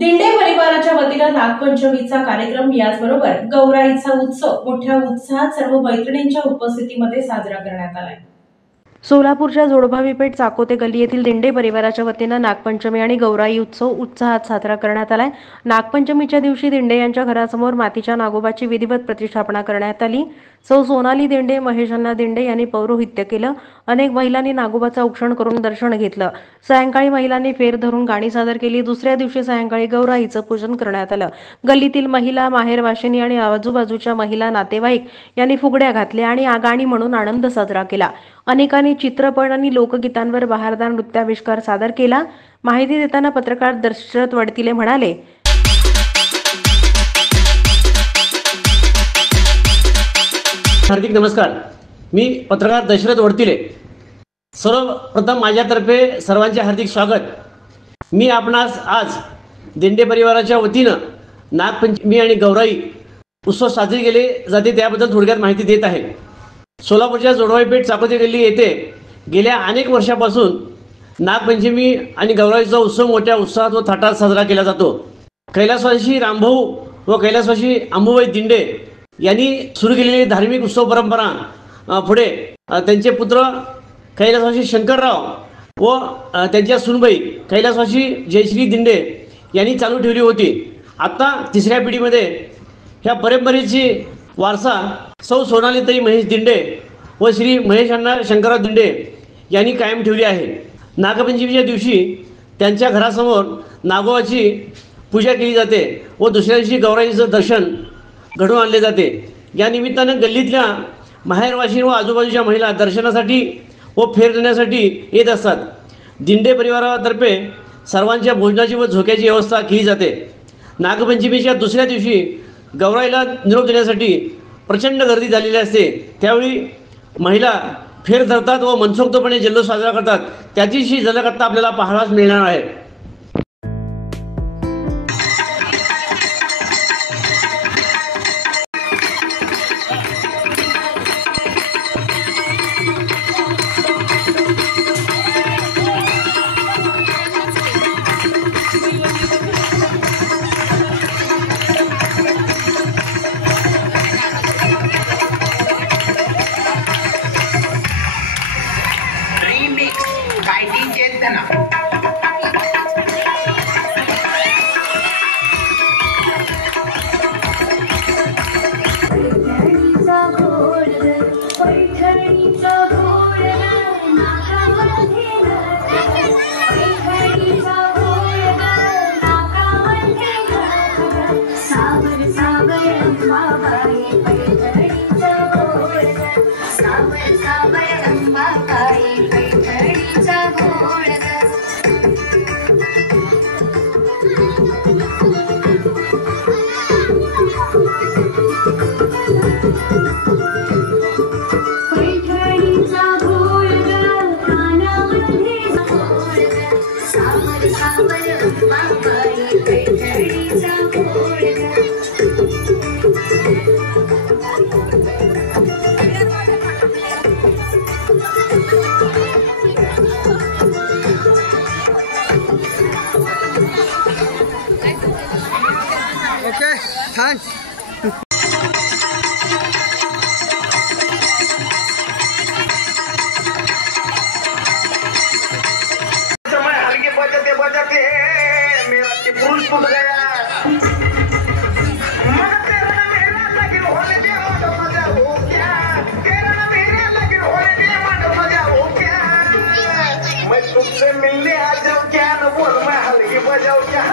दिंडे परिवाराच्या वतीनं नागपंचमीचा कार्यक्रम याचबरोबर गौराईचा उत्सव मोठ्या उत्साहात सर्व मैत्रिणींच्या उपस्थितीमध्ये साजरा करण्यात आला. सोलापूरच्या जोडभावी पेठ चाकोते गल्ली येथील दिंडे परिवाराच्या वतीनं नागपंचमी आणि गौराई उत्सव उत्साहात साजरा करण्यात आलाय. नागपंचमीच्या दिवशी दिंडे यांच्या घरासमोर मातीच्या नागोबाची विधिवत प्रतिष्ठापना करण्यात आली. सौ सोनाली दिंडे, महेश अण्णा दिंडे यांनी पौरोहित्य केलं. अनेक महिलांनी नागोबाचं औक्षण करून दर्शन घेतलं. सायंकाळी महिलांनी फेर धरून गाणी सादर केली. दुसऱ्या दिवशी सायंकाळी गौराईचं पूजन करण्यात आलं. गल्लीतील महिला, माहेरवाशिनी आणि आजूबाजूच्या महिला, नातेवाईक यांनी फुगड्या घातल्या आणि गाणी म्हणून आनंद साजरा केला. अनेकांनी चित्रपट आणि लोकगीतांवर बहारदार नृत्याविष्कार सादर केला. माहिती देताना पत्रकार दशरथ वडतिले म्हणाले, हार्दिक नमस्कार. मी पत्रकार दशरथ वडतिले. सर्वप्रथम माझ्यातर्फे सर्वांचे हार्दिक स्वागत. मी आपणास आज दिंडे परिवाराच्या वतीनं नागपंचमी आणि गौराई उत्सव साजरे केले जाते त्याबद्दल थोडक्यात माहिती देत आहे. सोलापूरच्या जोडभावी पेठ चाकोते गल्ली येथे गेल्या अनेक वर्षापासून नागपंचमी आणि गौराईचा उत्सव मोठ्या उत्साहात व थाटात साजरा केला जातो. कैलासवासी रामभाऊ व कैलासवासी अंबुबाई दिंडे यांनी सुरू केलेली धार्मिक उत्सव परंपरा पुढे त्यांचे पुत्र कैलासवासी शंकरराव व त्यांच्या सुनबाई कैलासवासी जयश्री दिंडे यांनी चालू ठेवली होती. आता तिसऱ्या पिढीमध्ये ह्या परंपरेची वारसा सौ सोनालीताई महेश दिंडे व श्री महेश अण्णा शंकरराव दिंडे यांनी कायम ठेवली आहे. नागपंचमीच्या दिवशी त्यांच्या घरासमोर नागोबाची पूजा केली जाते व दुसऱ्या दिवशी गौराईचं दर्शन घडवून आणले जाते. या निमित्तानं गल्लीतल्या माहेरवाशी व आजूबाजूच्या महिला दर्शनासाठी व फेर देण्यासाठी येत असतात. दिंडे परिवारातर्फे सर्वांच्या भोजनाची व झोक्याची व्यवस्था केली जाते. नागपंचमीच्या दुसऱ्या दिवशी गौराईला निरोप देण्यासाठी प्रचंड गर्दी झालेली असते. त्यावेळी महिला फेर धरतात व मनसोक्तपणे जल्लोष साजरा करतात. त्याचीशी झलक आता आपल्याला पाहायलाच मिळणार आहे. Okay, thanks. बजाते मेरा पुरुष टूट गया मैं तुझसे मिलने आ जाऊं क्या न बोल मैं हल्की बजाऊं क्या